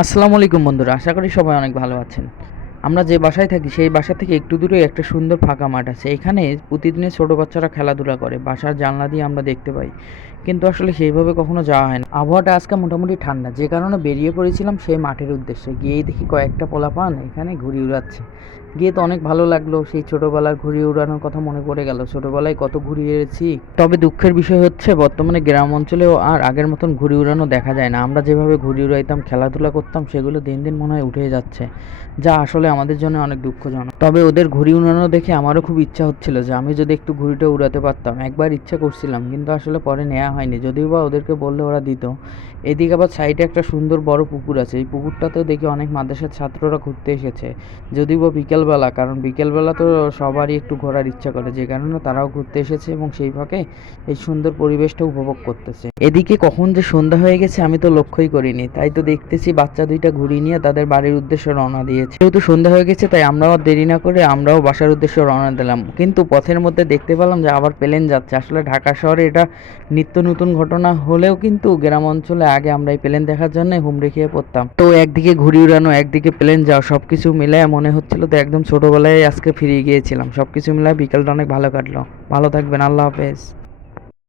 আসসালামু আলাইকুম বন্ধুরা, আশা করি সবাই অনেক ভালো আছেন। আমরা যে বাসায় থাকি সেই বাসা থেকে একটু দূরে একটা সুন্দর ফাঁকা মাঠ আছে। এখানে প্রতিদিনই ছোট বাচ্চারা খেলাধুলা করে, বাসার জানলা দিয়ে আমরা দেখতে পাই। কিন্তু আসলে সেইভাবে কখনো যাওয়া হয় না। আবহাওয়াটা আজকে মোটামুটি ঠান্ডা, যে কারণে বেরিয়ে পড়েছিলাম সেই মাঠের উদ্দেশ্যে। গিয়েই দেখি কয়েকটা পোলাপান এখানে ঘুড়ি উড়াচ্ছে। গিয়ে তো অনেক ভালো লাগলো, সেই ছোটবেলার ঘুড়ি উড়ানোর কথা মনে পড়ে গেল। ছোটবেলায় কত ঘুড়ি উড়িয়েছি। তবে দুঃখের বিষয় হচ্ছে বর্তমানে গ্রাম অঞ্চলেও আর আগের মতন ঘুড়ি উড়ানো দেখা যায় না। আমরা যেভাবে ঘুড়ি উড়াইতাম, খেলাধুলা করতাম, সেগুলো দিন দিন মনে হয় উঠে যাচ্ছে, যা আসলে আমাদের জন্য অনেক দুঃখজনক। তবে ওদের ঘুড়ি উড়ানো দেখে আমারও খুব ইচ্ছা হচ্ছিল যে আমি যদি একটু ঘুড়িটা উড়াতে পারতাম। একবার ইচ্ছা করছিলাম, কিন্তু আসলে পরে নেওয়া হয়নি, যদিও বা ওদেরকে বললে ওরা দিত। এদিকে আবার সাইডে একটা সুন্দর বড় পুকুর আছে, এই পুকুরটাতেও দেখি অনেক মাদ্রাসার ছাত্ররা ঘুরতে এসেছে, যদিও বা বিকেলবেলা, কারণ বিকেলবেলা তো সবারই একটু ঘোরার ইচ্ছা করে, যে কারণে তারাও ঘুরতে এসেছে এবং সেই ফাঁকে এই সুন্দর পরিবেশটা উপভোগ করতেছে। এদিকে কখন যে সন্ধ্যা হয়ে গেছে আমি তো লক্ষ্যই করিনি, তাই তো দেখতেছি বাচ্চা দুইটা ঘুড়ি নিয়ে তাদের বাড়ির উদ্দেশ্যে রওনা দিয়েছে। যেহেতু সন্ধ্যা হয়ে গেছে তাই আমরাও আর দেরি না করে আমরাও বাসার উদ্দেশ্যে রওনা দিলাম। কিন্তু পথের মধ্যে দেখতে পেলাম যে আবার প্লেন যাচ্ছে। আসলে ঢাকা শহরে এটা নিত্য নতুন ঘটনা হলেও কিন্তু গ্রাম অঞ্চলে আগে আমরা এই প্লেন দেখার জন্য হুমড়ি খেয়ে পড়তাম। তো একদিকে ঘুড়ি উড়ানো, একদিকে প্লেন যাওয়া, সবকিছু মিলায় মনে হচ্ছিল তো একদম ছোটবেলায় আজকে ফিরে গিয়েছিলাম। সবকিছু মিলায় বিকেলটা অনেক ভালো কাটলো। ভালো থাকবেন, আল্লাহ হাফেজ।